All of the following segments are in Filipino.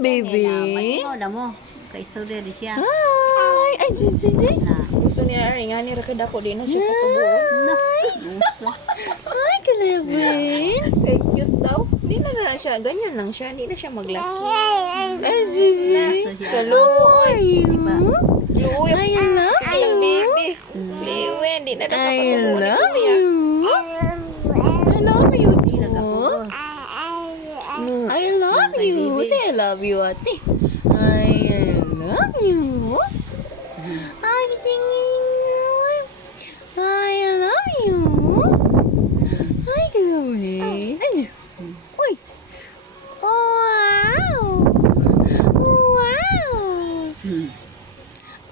baby. Malingaw na mo. Kaistorya di siya. Hi. Ay, Jiji. Na. Gusto niya rin nga ni rakad ako din na siya patubuon. Na. Gusto. Hi, Kalabin. Eh, cute daw. Di na siya. Ganyan lang siya. Di na siya maglaki. Ay, Jiji. Gusto siya. Hello. How are you? Luwi. I love Sige lang, you. baby. Liwen. Di na daw I patubuon. love you. I love you Sila ka too. po. I love Ay, you. baby. Say I love you, ate. I love you. Ay, tingin. I love you. Ay, grabe. Ay, uy. Wow. Wow.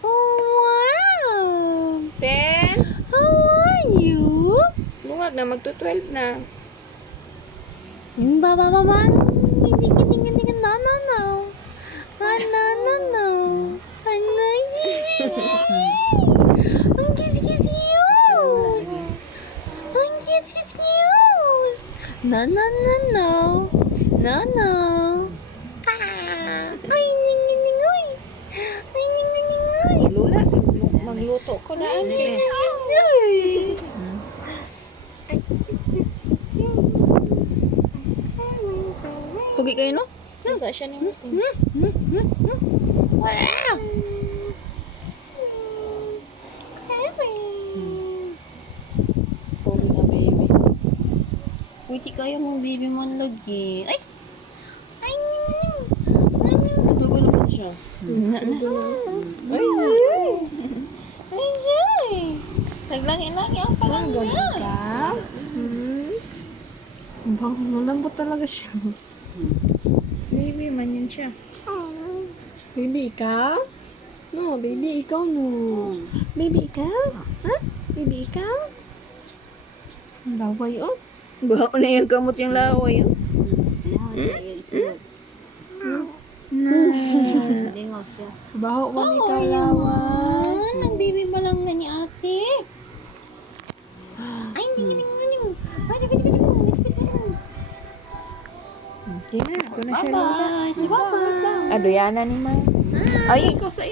Wow. Ten. How are you? Luwag na. Magto-12 na. Ba, no, no, no. Ah, no, no, no. Ah, no, ang cute yun. Ang cute yun. No, no, no, no. No, no. Ah, ay, ninginningoy. Ay, ninginningoy. Lula. Magluto ko na. Ay. Pugi kayo, no? Nasa siya ni Martin. Wow! Pogi ka, baby. Witi kaya mo, baby mo lagi. Ay! Ay, natugon na ba siya? Ay, Jay! Ay, Jay! Naglangi-langi ang palangga. Malambot talaga siya. Baby, man yan siya. Baby, ikaw? No, baby, ikaw no. Baby, ikaw? Ha? Baby, ikaw? Ang laway, oh. Baho na yung kamot yung laway. Oh. Malingaw siya. Isuot. Malingaw siya. Baho mo ni Oo, kalawan. yaman. Ang baby malangga ni ate. Ay, hindi. Ay, hindi. Hindi na. Ito na siya lang. Bye-bye. Say bye-bye. Adoyana ni Ma. Ay, ikaw sa